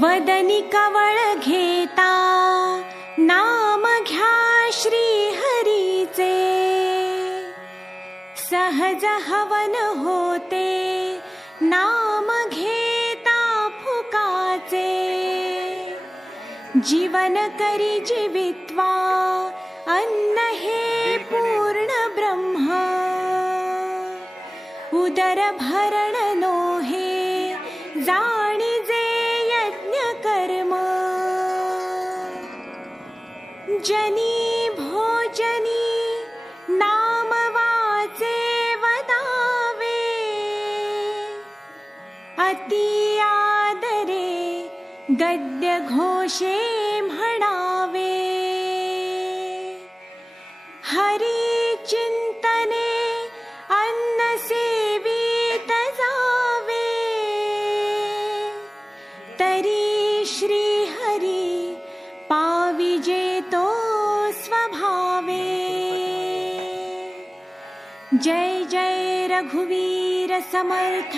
वदनी कवळ घेता नाम घ्या श्री हरीचे, सहज हवन होते नाम घेता फुकाचे। जीवन करी जीवित्वा अन्न हे पूर्ण ब्रह्म, उदर भरण नोहे जाणीजे यज्ञ कर्म। जनी भोजनी नाम वाचे वदावे, अति आदरे गद्य घोषे म्हणावे। हरी चिंतने अन्न सेवित जावे, तरी श्री हरी पाविजे तो स्वभावे। जय जय रघुवीर समर्थ।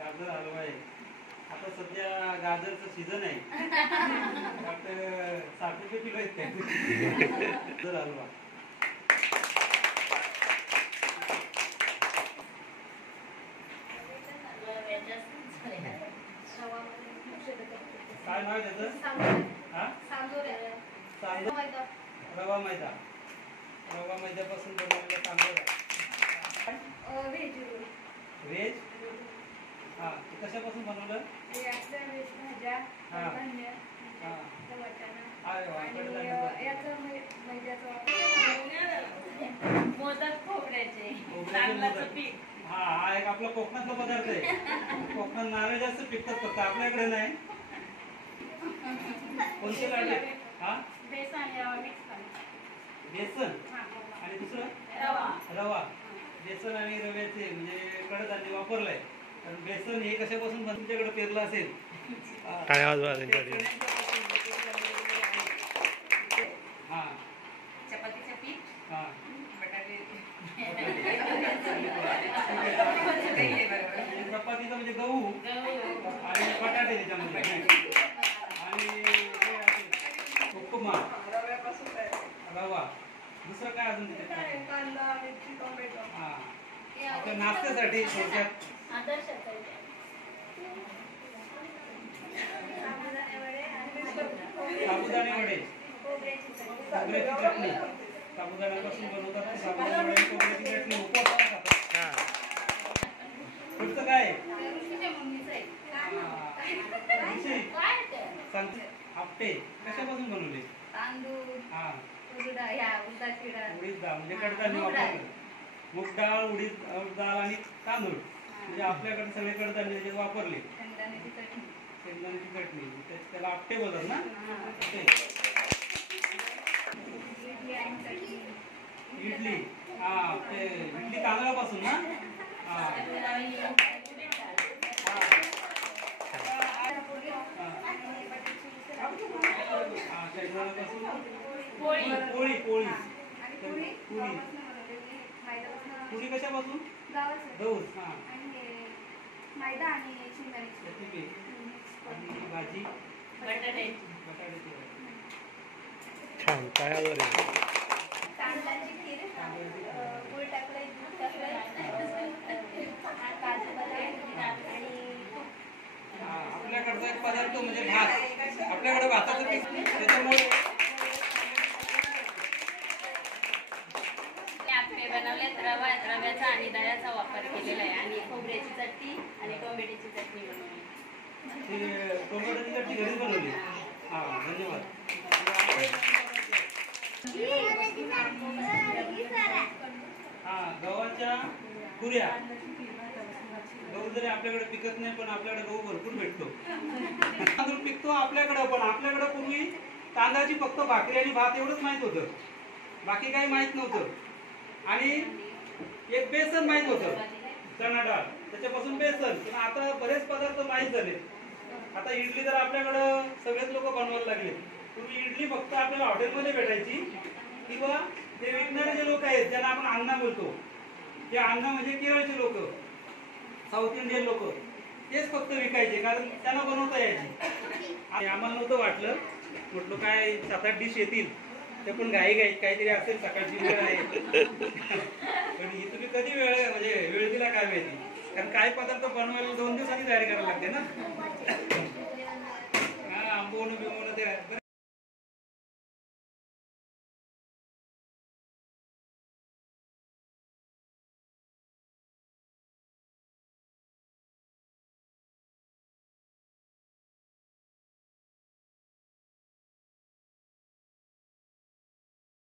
गाजर हलवा आहे आता सध्या गाजरचं सीझन आहे वाटतं 60 रुपये किलो आहेत काय गाजर हलवा काय नाव त्याचं रवा मैदा रवा मैद्यापासून बनवलेला तांदूळ व्हेज हा कशापासून बनवलं हा हा एक आपला कोकणातला पदार्थ आहे कोकणात नारळ जास्त पिकतात फक्त आपल्याकडे नाही कोणते लाडू हा बेसन आणि दुसरं रवा बेसन आणि रव्याचे म्हणजे कडधान्य वापरलंय कारण बेसन हे कशापासून तुमच्याकडे पेरलं असेल हा चपातीचं पीठ हा चपातीचं म्हणजे गहू आणि बटाटे त्याच्यामध्ये आणि उपमा रवा दुसरं काय अजून हा आपल्या नाश्त्यासाठी थोडक्यात साबुदाणे वडे खोबऱ्याची चटणी साबुदाण्यापासून बनवतात साबुदाणे वडे खोबऱ्याची चटणी उपवासाला खातात आपटे कशापासून बनवले? तांदूळ, हा उडीद, ह्या उडदाची डाळ, उडीद डाळ म्हणजे कडधान्य मूग डाळ. वापरलं. मूग डाळ, उडीद डाळ आणि तांदूळ म्हणजे आपल्याकडे सगळे कडधान्य जे वापरले. शेंगदाण्याची चटणी. शेंगदाण्याची चटणी त्याला आपटे बोलतात ना? आपटे. इडली आणि चटणी. इडली ते इडली तांदळापासून ना? हा शेंगदाण्यापासून पोळी पोळी पोळी आणि पुरी पुरी गव्हापासून बनवलेली, मैद्यापासून पुरी कशापासून? गव्हाचं. गहूच. हा आणि हे मैदा आणि शेंगदाण्याची त्याची चटणी. पीठ आणि भाजी बटाट्याची. बटाट्याची भाजी. छान तयार आहे. तांदळाची खीर, गूळ टाकलंय, दूध टाकलंय, काजू बदाम आणि आपल्याकडचा एक पदार्थ म्हणजे भात. आपल्याकडे भाताचं पीठ त्याच्यामुळे आपे बनवलेत. रव्याचा आणि दह्याचा वापर केलेला आहे आणि खोबऱ्याची चटणी आणि टोमॅटोची चटणी बनवली. टोमॅटोची चटणी घरीच बनवली. हा धन्यवाद. हा गव्हाच्या पुऱ्या. गहू जरी आपल्याकडे पिकत नाही पण आपल्याकडे गहू भरपूर भेटतो. तांदूळ पिकतो आपल्याकडे पण आपल्याकडे पूर्वी तांदळाची फक्त भाकरी आणि भात एवढंच माहित होतं. बाकी काही माहित नव्हतं. आणि एक बेसन माहित होतं, चणा डाळ, त्याच्यापासून बेसन. पण आता बरेच पदार्थ माहीत झाले. आता इडली तर आपल्याकडं सगळेच लोक बनवायला लागले. पूर्वी इडली फक्त आपल्याला हॉटेलमध्ये भेटायची किंवा ते विकणारे जे लोक आहेत ज्यांना आपण अण्णा बोलतो, ते अण्णा म्हणजे केरळचे लोक, साऊथ इंडियन लोक, तेच फक्त विकायचे कारण त्यांना बनवता यायची. आणि आम्हाला नव्हतं वाटलं, म्हटलं काय 7-8 डिश येतील ते पण घाई काहीतरी असेल, सकाळची वेळ आहे. पण ही तुम्ही कधी वेळ दिला काय माहिती, कारण काही पदार्थ बनवायला 2 दिवसांनी तयारी करायला लागते ना. आंबवणं बिंबवणं